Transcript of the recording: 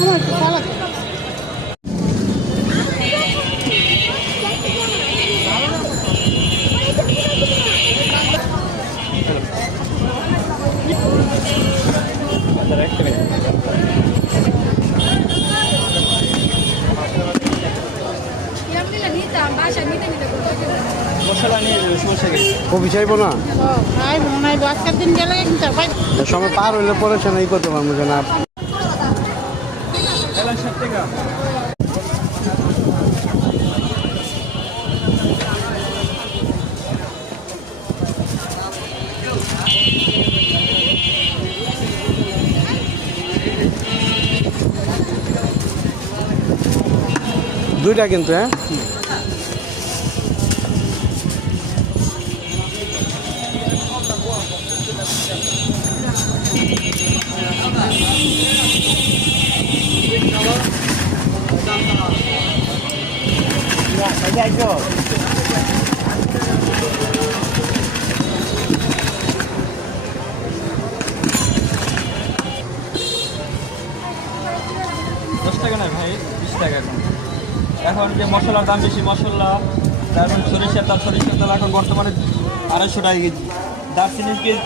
আমার একটু চালাক মশলা নিয়ে যাবে সমস্যা কি? কপি চাইবো না খাই মনে হয় আজকের দিন গেলে কিন্তু ভাই সময় পার হইলে পরে সে নাই করতে পারবো যে না এলাচ 60 টাকা। দুইটা কিন্তু হ্যাঁ টাকা না ভাই, 20 টাকা এখন। এখন যে মশলার দাম বেশি, মশলা তারপর সরিষার তেল এখন বর্তমানে 250 টাকা কেজি। দারচিনির কেজি